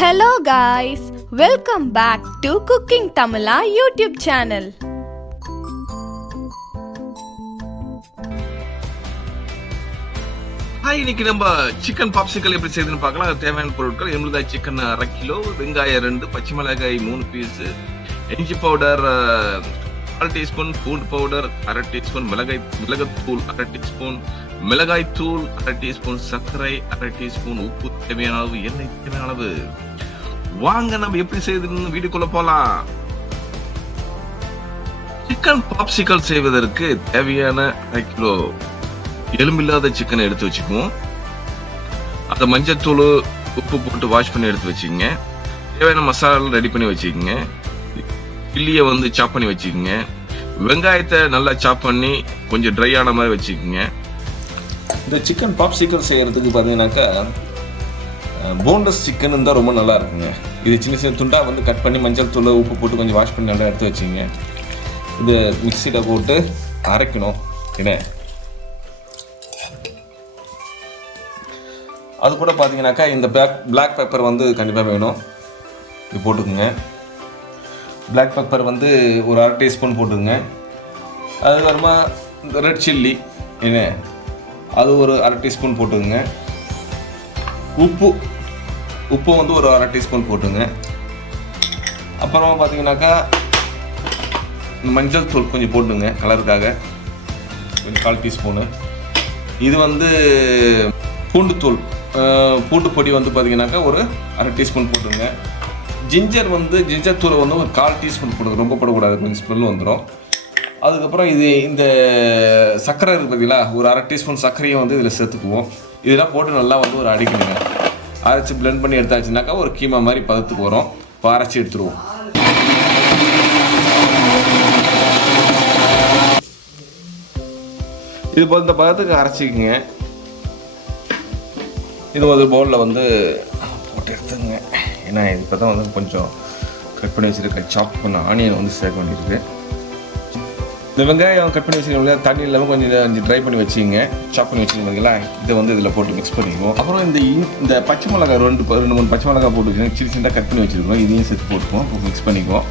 Hello guys, welcome back to Cooking Tamila YouTube channel. Hi, இன்னைக்கு நம்ம chicken popsicle எப்படி செய்யுதுன்னு பார்க்கலாம். அது தேவையான பொருட்கள்: எம்முதாய் சிக்கன் 1/2 கிலோ, வெங்காயம் 2, பச்சை மிளகாய் 3 பீஸ், இஞ்சி பவுடர் 1/4 டீஸ்பூன், பூண்டு பவுடர் 1/2 டீஸ்பூன், மிளகாத்தூள் 1/2 டீஸ்பூன், மிளகாய் தூள் 1/2 டீஸ்பூன், சர்க்கரை 1/2 டீஸ்பூன், உப்பு தேவையான அளவு, எண்ணெய் தேவையான அளவு. வாங்க நம்ம எப்படி செய்யுதுன்னு வீடியோக்குள்ள போலாம். சிக்கன் பாப்சிக்கல் செய்வதற்கு தேவையான 1/2 கிலோ எலும்பில்லாத சிக்கனை எடுத்து வச்சுக்குவோம். அதை மஞ்சத்தூள் உப்பு போட்டு வாஷ் பண்ணி எடுத்து வச்சுக்கோங்க. தேவையான மசாலா ரெடி பண்ணி வச்சுக்கோங்க. சில்லியை சாப் பண்ணி வச்சுக்கோங்க. வெங்காயத்தை நல்லா சாப் பண்ணி கொஞ்சம் ட்ரை ஆன மாதிரி வச்சுக்கோங்க. இந்த சிக்கன் பாப்சிக்கல் செய்கிறதுக்கு பார்த்தீங்கன்னாக்கா போன்லெஸ் சிக்கன் தான் ரொம்ப நல்லா இருக்குங்க. இது சின்ன சின்ன துண்டாக கட் பண்ணி மஞ்சள் தூள் உப்பு போட்டு கொஞ்சம் வாஷ் பண்ணி நல்லா எடுத்து வச்சுங்க. இது மிக்சியில் போட்டு அரைக்கணும். என்ன அது கூட பார்த்தீங்கன்னாக்கா இந்த பிளாக் பெப்பர் கண்டிப்பாக வேணும். இது போட்டுக்குங்க. பிளாக் பெப்பர் ஒரு 1/2 டீஸ்பூன் போட்டுக்குங்க. அதுக்கப்புறமா இந்த ரெட் சில்லி என்ன அது ஒரு 1/2 டீஸ்பூன் போட்டுக்குங்க. உப்பு ஒரு 1/2 டீஸ்பூன் போட்டுங்க. அப்புறமா பார்த்தீங்கன்னாக்கா மஞ்சள் தூள் கொஞ்சம் போட்டுங்க கலருக்காக, கொஞ்சம் 1/4 டீஸ்பூனு. இது பூண்டுத்தூள், பூண்டு பொடி பார்த்தீங்கன்னாக்கா ஒரு 1/2 டீஸ்பூன் போட்டுங்க. ஜிஞ்சர் தூளை ஒரு 1/4 டீஸ்பூன் போடுங்க, ரொம்ப போடக்கூடாது, கொஞ்சம் ஸ்மெல் வந்துடும். அதுக்கப்புறம் இந்த சர்க்கரை இருக்குது பார்த்தீங்களா, ஒரு 1/2 டீஸ்பூன் சர்க்கரையும் இதில் சேர்த்துக்குவோம். இதெல்லாம் போட்டு நல்லா ஒரு அடிக்கணுங்க. அரைச்சி பிளெண்ட் பண்ணி எடுத்தாச்சுனாக்கா ஒரு கீமா மாதிரி பதத்துக்கு வரும். இப்போ அரைச்சி எடுத்துருவோம். இது இந்த பதத்துக்கு அரைச்சிக்கங்க. இது ஒரு பவுலில் போட்டு எடுத்துங்க. ஏன்னா இப்போ தான் கொஞ்சம் கட் பண்ணி வச்சுருக்க சாப் பண்ண ஆனியன் சேர்க்க வேண்டியிருக்கு. இந்த வெங்காயம் கட் பண்ணி வச்சுருக்கோம் இல்லையா, தண்ணி இல்லாமல் கொஞ்சம் ட்ரை பண்ணி வச்சுங்க. சாப் பண்ணி வச்சுருக்கோம் பார்த்தீங்களா, இதை இதில் போட்டு மிக்ஸ் பண்ணிக்குவோம். அப்புறம் இந்த பச்சை மிளகாய் 2-3 பச்சை மிளகாய் போட்டு வச்சுருக்கோம். சின்ன சின்னதாக கட் பண்ணி வச்சுருக்கோம். இதையும் சேர்த்து போட்டுக்குவோம். இப்போ மிக்ஸ் பண்ணிக்குவோம்.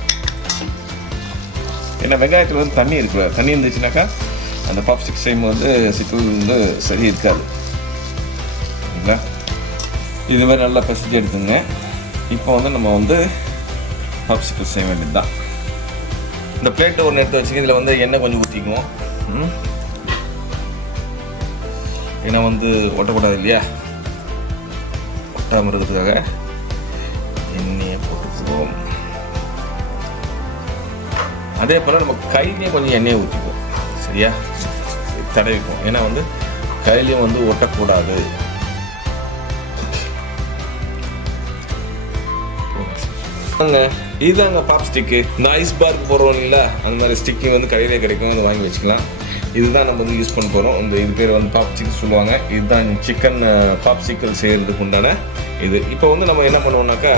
ஏன்னா வெங்காயத்தில் தண்ணி இருக்குது. தண்ணி இருந்துச்சுனாக்கா அந்த பாப்ஸ்டிக் செய்யும்போது சிக்கல் சரி இருக்காது. சரிங்களா, இது மாதிரி நல்லா பசிச்சு எடுத்துங்க. இப்போ நம்ம பாப்சிக்கல் செய்ய வேண்டியது தான். இந்த பிளேட்டை ஒன்று எடுத்து வச்சுக்க. இதில் எண்ணெய் கொஞ்சம் ஊற்றிக்குவோம். ஏன்னா ஒட்டக்கூடாது இல்லையா, ஒட்டாமல் இருக்கிறதுக்காக எண்ணெயை போட்டுக்குவோம். அதே போல் நம்ம கையிலையும் கொஞ்சம் எண்ணெயை ஊற்றிக்குவோம். சரியா, தடவிக்குவோம். ஏன்னா கையிலையும் ஒட்டக்கூடாது. இதுதாங்க பாப்ஸ்டிக்கு. இந்த ஐஸ் பார்க்கு போடுறோம் இல்லைங்களா, அந்த மாதிரி ஸ்டிக்கிங் கடையிலே கிடைக்கும். வாங்கி வச்சுக்கலாம். இதுதான் நம்ம யூஸ் பண்ண போகிறோம். இது பேர் பாப்சிக்கல் சொல்லுவாங்க. இதுதான் சிக்கன் பாப்சிக்கல் செய்கிறதுக்கு உண்டான இது. இப்போ நம்ம என்ன பண்ணுவோம்னாக்கா,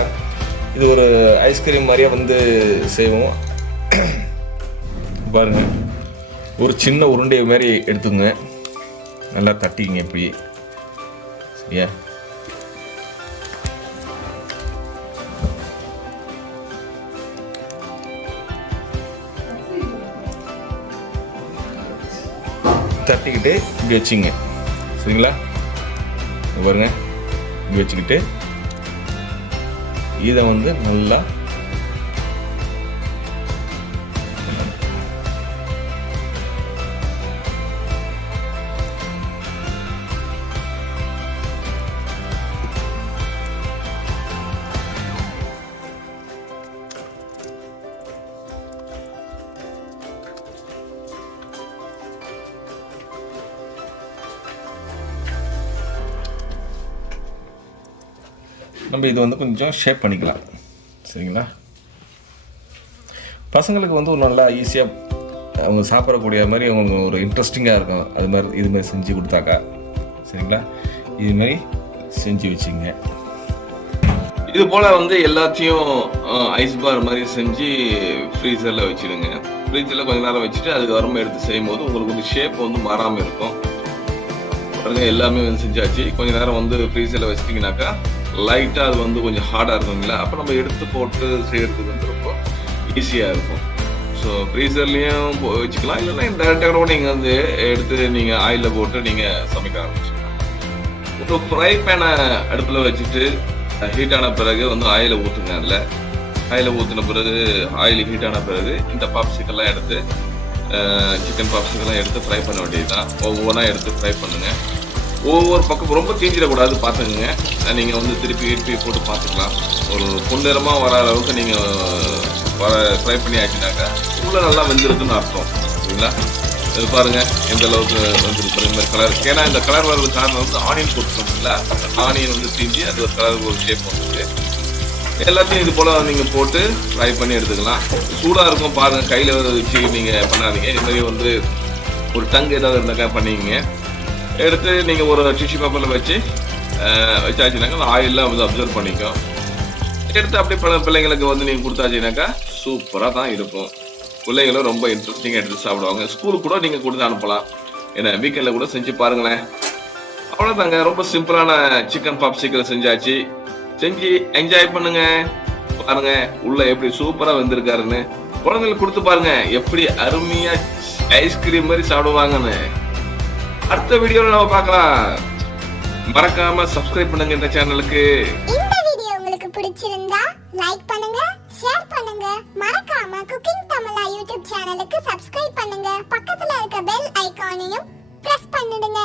இது ஒரு ஐஸ்கிரீம் மாதிரியே செய்வோம். பாருங்க, ஒரு சின்ன உருண்டை மாதிரி எடுத்துங்க. நல்லா தட்டிங்க இப்படி. சரியா, தட்டிக்கிட்டு இப்படி வச்சுங்க. சரிங்களா, பாருங்க, இப்படி வச்சுக்கிட்டு இதை நல்லா நம்ம இது கொஞ்சம் ஷேப் பண்ணிக்கலாம். சரிங்களா, பசங்களுக்கு ஒரு நல்லா ஈஸியாக அவங்க சாப்பிடக்கூடிய மாதிரி அவங்களுக்கு ஒரு இன்ட்ரெஸ்டிங்காக இருக்கும். அது மாதிரி இது மாதிரி செஞ்சு கொடுத்தாக்கா. சரிங்களா, இதுமாரி செஞ்சு வச்சுங்க. இது போல் எல்லாத்தையும் ஐஸ் பார் மாதிரி செஞ்சு ஃப்ரீசரில் வச்சுடுங்க. ஃப்ரீசரில் கொஞ்சம் நேரம் வச்சுட்டு அதுக்கு வரம்பு எடுத்து செய்யும்போது உங்களுக்கு ஷேப் மாறாமல் இருக்கும். பாருங்க, எல்லாமே செஞ்சாச்சு. கொஞ்ச நேரம் ஃப்ரீசரில் வச்சிட்டிங்கனாக்கா லைட்டாக அது வந்து கொஞ்சம் ஹார்டாக இருக்குங்களா, அப்போ நம்ம எடுத்து போட்டு செய்கிறதுக்கு வந்து ரொம்ப ஈஸியாக இருக்கும். ஸோ ஃப்ரீசர்லேயும் வச்சுக்கலாம், இல்லைன்னா டேரெக்டாக கூட நீங்கள் வந்து எடுத்து நீங்கள் ஆயிலில் போட்டு நீங்கள் சமைக்க ஆரம்பிச்சுக்கலாம். ஒரு ஃப்ரை பேனை அடுப்பில் வச்சுட்டு ஹீட்டான பிறகு வந்து ஆயிலை ஊற்றுங்க. அதில் ஆயிலை ஊற்றின பிறகு ஆயில் ஹீட்டான பிறகு இந்த பாப்சிக்கெல்லாம் எடுத்து சிக்கன் பாப்சிக்கெல்லாம் எடுத்து ஃப்ரை பண்ண வேண்டியது தான். ஒவ்வொன்றா எடுத்து ஃப்ரை பண்ணுங்கள். ஒவ்வொரு பக்கம் ரொம்ப தீஞ்சிடக்கூடாது பார்த்துக்குங்க. நீங்கள் வந்து திருப்பி போட்டு பார்த்துக்கலாம். ஒரு பொன்னிறமாக வர அளவுக்கு நீங்கள் ஃப்ரை பண்ணி ஆச்சுனாக்கா உள்ள நல்லா வெந்திருக்குன்னு அர்த்தம். சரிங்களா? இது பாருங்கள் எந்த அளவுக்கு வந்துருக்கு இந்த மாதிரி கலர். ஏன்னா இந்த கலர் வர்றது காரணம் வந்து ஆனியன் போட்டுருக்கோங்களா, ஆனியன் வந்து தீஞ்சி அது ஒரு கலருக்கு ஒரு ஷேப் வந்துருக்கு. எல்லாத்தையும் இது போல் நீங்கள் போட்டு ஃப்ரை பண்ணி எடுத்துக்கலாம். சூடாக இருக்கும் பாருங்கள், கையில் வச்சு நீங்கள் பண்ணாதீங்க. இது மாதிரி வந்து ஒரு டங்கு ஏதாவது இருந்தாக்கா பண்ணிங்க. எடுத்து நீங்கள் ஒரு டிஷ்யூ பேப்பரில் வச்சாச்சுனாக்கா அந்த ஆயிலெலாம் வந்து அப்சர்வ் பண்ணிக்கும். எடுத்து அப்படியே பிள்ளைங்களுக்கு வந்து நீங்கள் கொடுத்தாச்சுனாக்கா சூப்பராக தான் இருக்கும். பிள்ளைங்களும் ரொம்ப இன்ட்ரெஸ்டிங்காக எடுத்து சாப்பிடுவாங்க. ஸ்கூலுக்கு கூட நீங்கள் கொடுத்து அனுப்பலாம். ஏன்னா வீக்கெண்டில் கூட செஞ்சு பாருங்களேன். அவ்வளோதாங்க, ரொம்ப சிம்பிளான சிக்கன் பாப்சிக்கல் செஞ்சாச்சு. செஞ்சு என்ஜாய் பண்ணுங்க. பாருங்க உள்ள எப்படி சூப்பராக வந்திருக்காருன்னு. குழந்தைங்களுக்கு கொடுத்து பாருங்க எப்படி அருமையாக ஐஸ்கிரீம் மாதிரி சாப்பிடுவாங்கன்னு. அடுத்த வீடியோல நம்ம பார்க்கலாம். மறக்காம சப்ஸ்கிரைப் பண்ணுங்க இந்த சேனலுக்கு. இந்த வீடியோ உங்களுக்கு பிடிச்சிருந்தா லைக் பண்ணுங்க, ஷேர் பண்ணுங்க. மறக்காம குக்கிங் தமிழா யூடியூப் சேனலுக்கு சப்ஸ்கிரைப் பண்ணுங்க. பக்கத்துல இருக்க பெல் ஐகானையும் பிரஸ் பண்ணிடுங்க.